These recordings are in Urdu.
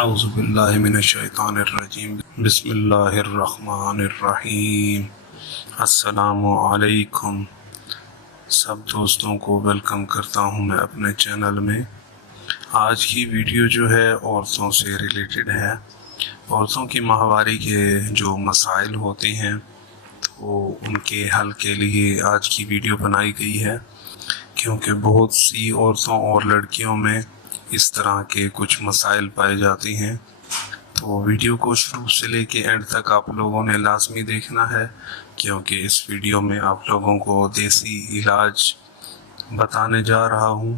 اعوذ باللہ من الشیطان الرجیم بسم اللہ الرحمن الرحیم۔ السلام علیکم، سب دوستوں کو ویلکم کرتا ہوں میں اپنے چینل میں۔ آج کی ویڈیو جو ہے عورتوں سے ریلیٹڈ ہے۔ عورتوں کی ماہواری کے جو مسائل ہوتے ہیں تو ان کے حل کے لیے آج کی ویڈیو بنائی گئی ہے، کیونکہ بہت سی عورتوں اور لڑکیوں میں اس طرح کے کچھ مسائل پائے جاتے ہیں۔ تو ویڈیو کو شروع سے لے کے اینڈ تک آپ لوگوں نے لازمی دیکھنا ہے، کیونکہ اس ویڈیو میں آپ لوگوں کو دیسی علاج بتانے جا رہا ہوں۔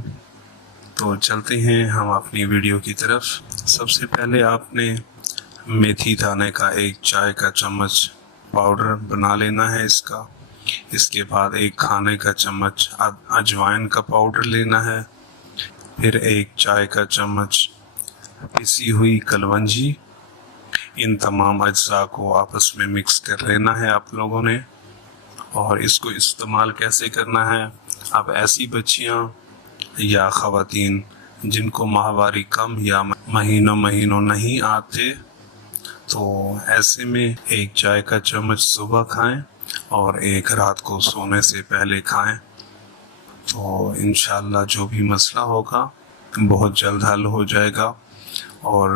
تو چلتے ہیں ہم اپنی ویڈیو کی طرف۔ سب سے پہلے آپ نے میتھی دانے کا 1 چائے کا چمچ پاؤڈر بنا لینا ہے اس کے بعد 1 کھانے کا چمچ اجوائن کا پاؤڈر لینا ہے، پھر 1 چائے کا چمچ پسی ہوئی کلونجی۔ ان تمام اجزاء کو آپس میں مکس کر لینا ہے آپ لوگوں نے، اور اس کو استعمال کیسے کرنا ہے۔ اب ایسی بچیاں یا خواتین جن کو ماہواری کم یا مہینوں نہیں آتے، تو ایسے میں 1 چائے کا چمچ صبح کھائیں اور 1 رات کو سونے سے پہلے کھائیں، تو انشاءاللہ جو بھی مسئلہ ہوگا بہت جلد حل ہو جائے گا۔ اور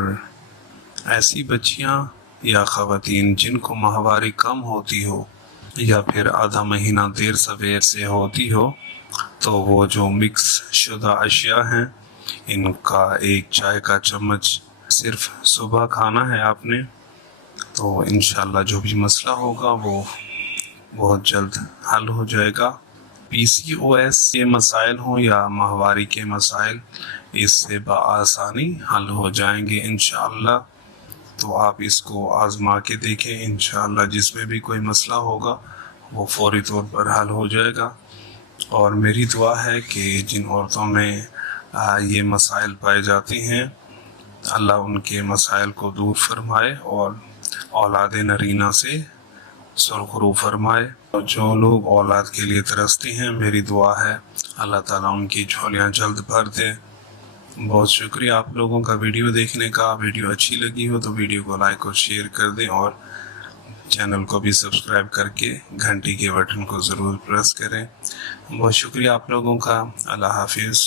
ایسی بچیاں یا خواتین جن کو ماہواری کم ہوتی ہو یا پھر آدھا مہینہ دیر سویر سے ہوتی ہو، تو وہ جو مکس شدہ اشیاء ہیں ان کا 1 چائے کا چمچ صرف صبح کھانا ہے آپ نے، تو انشاءاللہ جو بھی مسئلہ ہوگا وہ بہت جلد حل ہو جائے گا۔ PCOS کے مسائل ہوں یا ماہواری کے مسائل اس سے بآسانی حل ہو جائیں گے انشاءاللہ۔ تو آپ اس کو آزما کے دیکھیں، انشاءاللہ جس میں بھی کوئی مسئلہ ہوگا وہ فوری طور پر حل ہو جائے گا۔ اور میری دعا ہے کہ جن عورتوں میں یہ مسائل پائے جاتے ہیں، اللہ ان کے مسائل کو دور فرمائے اور اولاد نرینہ سے سرخرو فرمائے۔ اور جو لوگ اولاد کے لیے ترستے ہیں، میری دعا ہے اللہ تعالیٰ ان کی جھولیاں جلد بھر دے۔ بہت شکریہ آپ لوگوں کا ویڈیو دیکھنے کا۔ ویڈیو اچھی لگی ہو تو ویڈیو کو لائک اور شیئر کر دیں، اور چینل کو بھی سبسکرائب کر کے گھنٹی کے بٹن کو ضرور پریس کریں۔ بہت شکریہ آپ لوگوں کا۔ اللہ حافظ۔